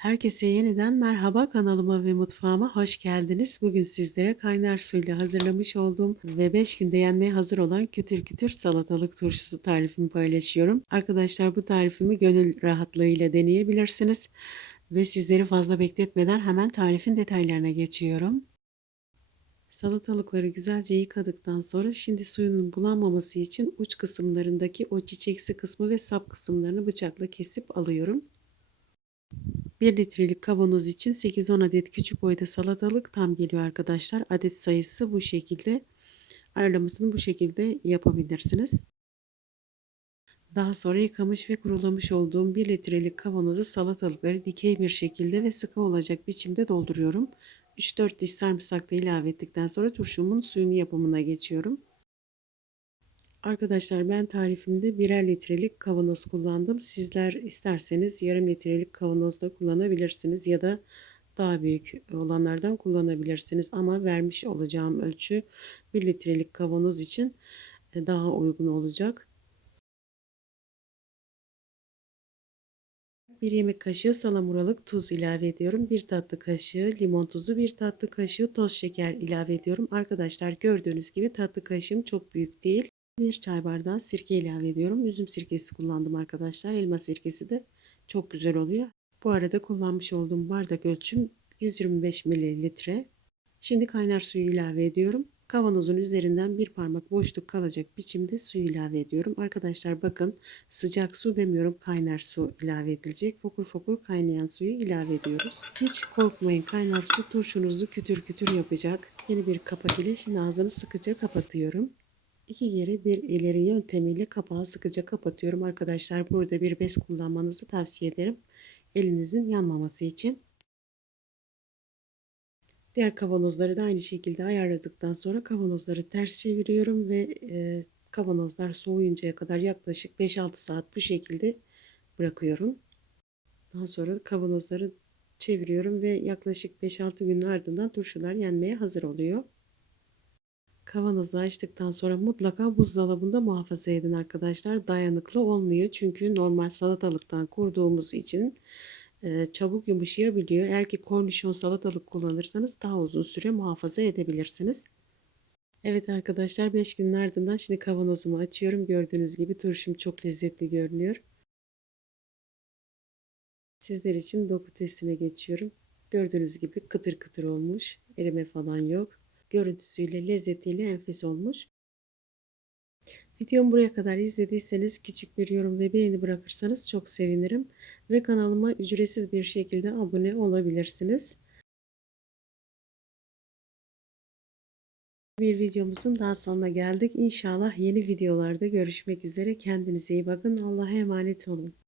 Herkese yeniden merhaba kanalıma ve mutfağıma hoş geldiniz. Bugün sizlere kaynar suyla hazırlamış olduğum ve 5 günde yenmeye hazır olan kütür kütür salatalık turşusu tarifimi paylaşıyorum. Arkadaşlar bu tarifimi gönül rahatlığıyla deneyebilirsiniz. Ve sizleri fazla bekletmeden hemen tarifin detaylarına geçiyorum. Salatalıkları güzelce yıkadıktan sonra şimdi suyunun bulanmaması için uç kısımlarındaki o çiçeksi kısmı ve sap kısımlarını bıçakla kesip alıyorum. 1 litrelik kavanoz için 8-10 adet küçük boyda salatalık tam geliyor arkadaşlar. Adet sayısı bu şekilde. Ayarlamasını bu şekilde yapabilirsiniz. Daha sonra yıkamış ve kurulamış olduğum 1 litrelik kavanozu salatalıkları dikey bir şekilde ve sıkı olacak biçimde dolduruyorum. 3-4 diş sarımsak da ilave ettikten sonra turşumun suyunu yapımına geçiyorum. Arkadaşlar ben tarifimde birer litrelik kavanoz kullandım. Sizler isterseniz yarım litrelik kavanoz da kullanabilirsiniz ya da daha büyük olanlardan kullanabilirsiniz. Ama vermiş olacağım ölçü 1 litrelik kavanoz için e, daha uygun olacak. Bir yemek kaşığı salamuralık tuz ilave ediyorum. Bir tatlı kaşığı limon tuzu, bir tatlı kaşığı toz şeker ilave ediyorum. Arkadaşlar gördüğünüz gibi tatlı kaşığım çok büyük değil. Bir çay bardağı sirke ilave ediyorum. Üzüm sirkesi kullandım arkadaşlar. Elma sirkesi de çok güzel oluyor. Bu arada kullanmış olduğum bardak ölçüm 125 mililitre. Şimdi kaynar suyu ilave ediyorum. Kavanozun üzerinden bir parmak boşluk kalacak biçimde su ilave ediyorum. Arkadaşlar bakın sıcak su demiyorum kaynar su ilave edilecek. Fokur fokur kaynayan suyu ilave ediyoruz. Hiç korkmayın kaynar su turşunuzu kütür kütür yapacak. Yeni bir kapak ile şimdi ağzını sıkıca kapatıyorum. İki geri bir ileri yöntemiyle kapağı sıkıca kapatıyorum. Arkadaşlar burada bir bez kullanmanızı tavsiye ederim. Elinizin yanmaması için. Diğer kavanozları da aynı şekilde ayarladıktan sonra kavanozları ters çeviriyorum ve e, kavanozlar soğuyuncaya kadar yaklaşık 5-6 saat bu şekilde bırakıyorum. Daha sonra kavanozları çeviriyorum ve yaklaşık 5-6 günün ardından turşular yenmeye hazır oluyor. Kavanozu açtıktan sonra mutlaka buzdolabında muhafaza edin arkadaşlar. Dayanıklı olmuyor çünkü normal salatalıktan kurduğumuz için çabuk yumuşayabiliyor. Eğer ki kornişon salatalık kullanırsanız daha uzun süre muhafaza edebilirsiniz. Evet arkadaşlar 5 günün ardından şimdi kavanozumu açıyorum. Gördüğünüz gibi turşum çok lezzetli görünüyor. Sizler için doku testine geçiyorum. Gördüğünüz gibi kıtır kıtır olmuş. Erime falan yok. Görüntüsüyle, lezzetiyle enfes olmuş. Videomu buraya kadar izlediyseniz küçük bir yorum ve beğeni bırakırsanız çok sevinirim. Ve kanalıma ücretsiz bir şekilde abone olabilirsiniz. Bir videomuzun daha sonuna geldik. İnşallah yeni videolarda görüşmek üzere. Kendinize iyi bakın. Allah'a emanet olun.